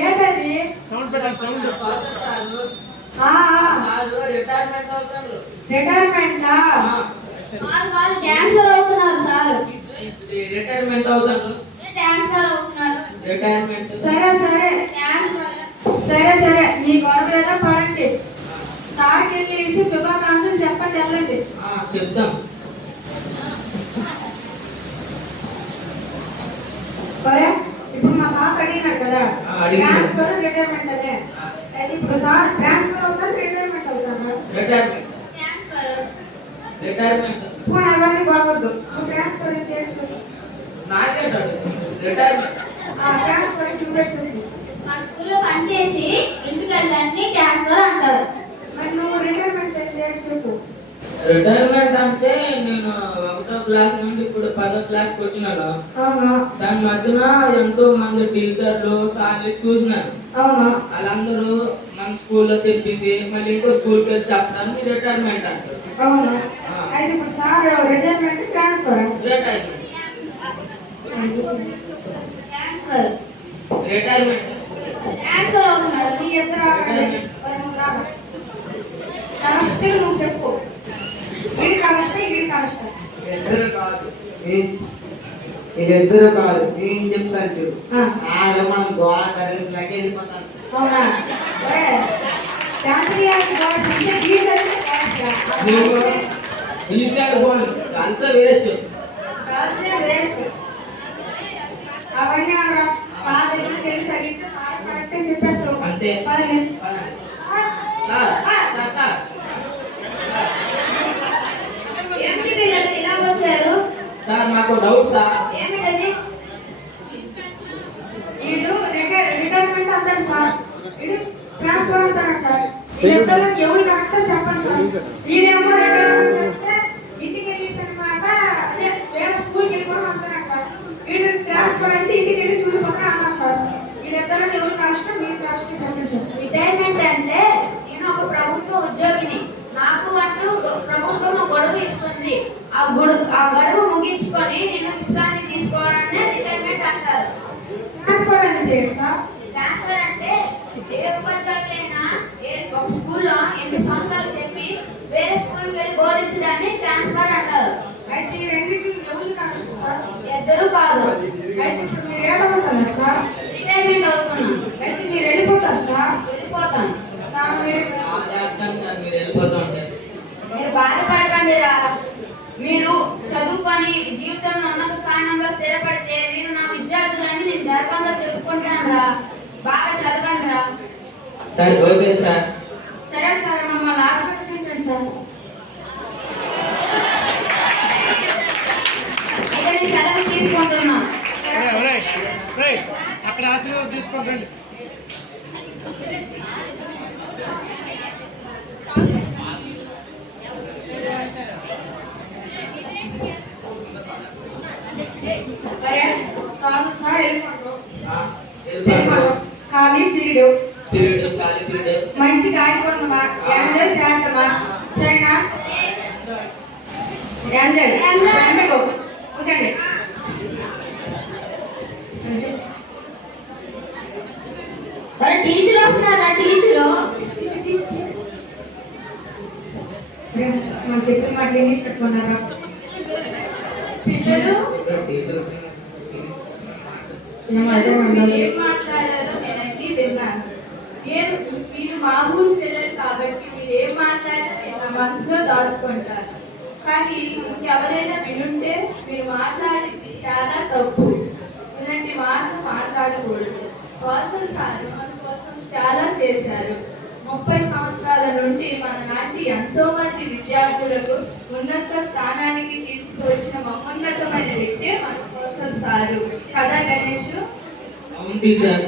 ఏంటది సౌండ్ పెట్టండి sound retirement వాళ్ళు డాన్సర్ అవుతున్నారు సార్. రిటైర్మెంట్ అవుతాను. డాన్సర్ అవుతున్నారు. రిటైర్మెంట్ సరే సరే డాన్సర్ సరే సరే మీ గొడవ ఏదో పడండి. సార్కి వెళ్ళేసి శుభాకాంక్షలు చెప్పండి, వెళ్ళండి. చెప్తాం. సరే ఇప్పుడు మా పాప అడిగినారు కదా అడిగినారు. ట్రాన్స్ఫర్ రిటైర్మెంట్ అనే. అయితే ఇప్పుడు సార్ ట్రాన్స్ఫర్ అవుతాను రిటైర్మెంట్ అవుతాను. రిటైర్మెంట్ డాన్సర్ రిటైర్మెంట్ ఇప్పుడు అవన్నీ బాగోద్దు. ట్రాన్స్ఫర్ అయితే నాకే రిటైర్మెంట్ ట్రాన్స్ఫర్ చూపించండి. మా స్కూల్లో పనిచేసి ఇంటికి వెళ్ళడాన్ని డాన్సర్ అంటారు. మరి నువ్వు రిటైర్మెంట్ అయితే చెప్పు. రిటైర్మెంట్ అంటే నేను 1వ క్లాస్ నుండి ఇప్పుడు 10వ క్లాస్కి వచ్చినాను. అవునా దాని మధ్యన ఎంతో మంది టీచర్లు సార్లు చూసినాను. అవునా వాళ్ళందరూ మన స్కూల్లో చెప్పేసి మళ్ళీ ఇంకో స్కూల్కి వెళ్ళి చెప్పడానికి రిటైర్మెంట్ అంటారు. అవునా అయితే ఇప్పుడు sir retirement transfer retirement dancer retirement dancer అవుతున్నారు. నీ ఇద్దరు కరెక్ట్ నువ్వు చెప్పు. వీడి కరెక్ట్ వీడి కరెక్ట్ ఇద్దరు కాదు వీళ్ళిద్దరు కాదు, నేను చెప్తాను చూడు. మనం గోడ తరగతిలోకి వెళ్ళిపోతాను. అవునా ఈసారి పోను ఆన్సర్ వేస్ట్. అవన్నీ సార్ దగ్గర తెలిసి అడిగితే సార్ కరెక్టే చెప్పేస్తాం. అంతే. ఏమిటి పిల్లలు ఇలా వచ్చారు? సార్ నాకు డౌట్ సార్. ఏమిటది? వీడు రిటైర్మెంట్ అంటాడు సార్, వీడు ట్రాన్స్ఫర్ అంటాడు సార్. వీళ్ళిద్దరు ఎవరు కరెక్ట్ చెప్పండి సార్. వీడేమో రిటైర్మెంట్ అంటే ఇంటికి వెళ్ళేసి అనమాట, అదే వేరే స్కూల్కి వెళ్ళిపోవడం అంటున్నాడు సార్. వీడు ట్రాన్స్ఫర్ అంటే ఇంటికి వెళ్ళి స్కూల్ పోతా అన్నారు సార్. వీళ్ళిద్దరు ఎవరు కష్టం మీరు కష్టం చెప్పండి సార్. రిటైర్మెంట్ అంటే నేను ఒక ప్రభుత్వ ఉద్యోగిని, నాకు అంటూ ప్రభుత్వం ఒక గడువు ఇస్తుంది. ఆ గడువు ముగించుకొని నేను విశ్రాంతి తీసుకోవడాన్ని రిటైర్మెంట్ అంటారు. ట్రాన్స్ఫర్ అంటే ఏంటి సార్? ట్రాన్స్ఫర్ అంటే ఏ ఉపాధ్యాయులు అయినా ఒక స్కూల్లో 8 సంవత్సరాలు చెప్పి వేరే స్కూల్కి వెళ్ళి బోధించడాన్ని ట్రాన్స్ఫర్ అంటారు. అయితే ఈ రెండింటికి ఎవరు కష్టం సార్? ఇద్దరు కాదు. అయితే ఇప్పుడు మీరు ఏమవుతున్నారు సార్? రిటైర్మెంట్ అవుతున్నాను. అయితే మీరు వెళ్ళిపోతారు సార్? వెళ్ళిపోతాను. సార్ మీరు చేస్తాను సార్, మీరు వెళ్ళిపోతూ ఉంటే. మీరు బాధపడకండి రా. మీరు చదువుకొని జీవితంలో ఉన్నత స్థానంలో స్థిరపడితే మీరు నా విద్యార్థులని నేను గర్వంగా చెప్పుకుంటాను రా. బాగా చదవండి రా. Sir okay sir. సరే సార్, మమ్మల్ని ఆశీర్వదించండి సార్. ఇక్కడ నేను సెలవు తీసుకుంటున్నాను. అక్కడ ఆశీర్వాదం తీసుకోండి. సార్ వెళ్ళిపోతాం. ఖాళీ పీరియడ్ ఖాళీ పీరియడ్ మంచి గాలి పొందమా, ఎంజాయ్ చేద్దామా, సరేనా? ఎంజాయ్ కూర్చోండి. మరి టీచర్ వస్తున్నారా? టీచరు మన చెప్పిన మాట ఇంగ్లీష్ పెట్టుకున్నారా పిల్లలు? మీరు ఏం మాట్లాడారో నేనైతే విన్నాను. మీరు మా ఊరు పిల్లలు కాబట్టి మీరు ఏం మాట్లాడారో నేను నా మనసులో దాచుకుంటారు. కానీ ఇంకెవరైనా వినుంటే మీరు మాట్లాడింది చాలా తప్పు. ఇలాంటి మాటలు మాట్లాడకూడదు. సోషల్ సార్ మన కోసం చాలా చేశారు. 30 సంవత్సరాల నుండి మన లాంటి ఎంతో మంది విద్యార్థులకు ఉన్నత స్థానానికి తీసుకువచ్చిన మహోన్నతమైన వ్యక్తి మన సోషల్ సారు కదా గణేష్? అవును టీచర్.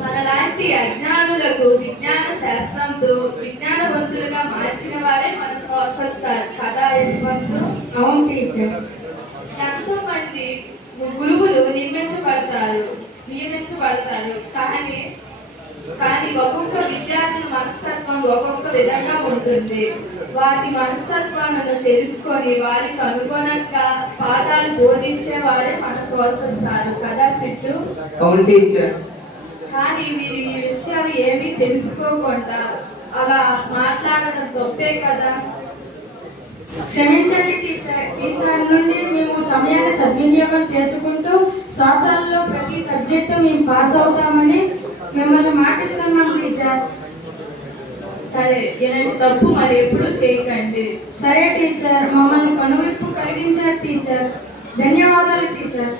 మనలాంటి అజ్ఞానులకు విజ్ఞాన శాస్త్రంతో విజ్ఞానవంతులుగా మార్చిన వారే మన సోషల్ సార్ కదా యశ్వంత్? అవును టీచర్. ఎంతో మంది గురువులు నియమించబడతారు కానీ ఒక్కొక్క విద్యార్థుల మనస్తత్వం ఒక్కొక్క విధంగా ఉంటుంది. వాటి మనస్తత్వాలను తెలుసుకొని వారికి అనుగుణంగా పాఠాలు విషయాలు బోధించే వారే మన సోషల్ సార్ కదా సిద్ధు. అవును టీచర్. కానీ మీరు ఈ విషయాలు ఏమీ తెలుసుకోకుండా అలా మాట్లాడడం తప్పే కదా. క్షమించండి టీచర్, ఈసారి నుండి మేము సమయాన్ని సద్వినియోగం చేసుకుంటూ శ్వాసాల్లో ప్రతి సబ్జెక్టు మేము పాస్ అవుతామని మిమ్మల్ని మాటిస్తున్నాం టీచర్. సరే, ఇలాంటి తప్పు మరి ఎప్పుడు చేయకండి. సరే టీచర్, మమ్మల్ని కనువిప్పు కలిగించారు టీచర్. ధన్యవాదాలు టీచర్.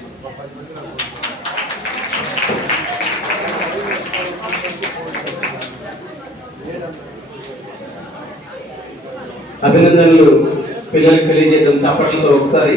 అభినందనలు పిల్లలకు తెలియజేద్దాం చప్పట్లతో ఒకసారి.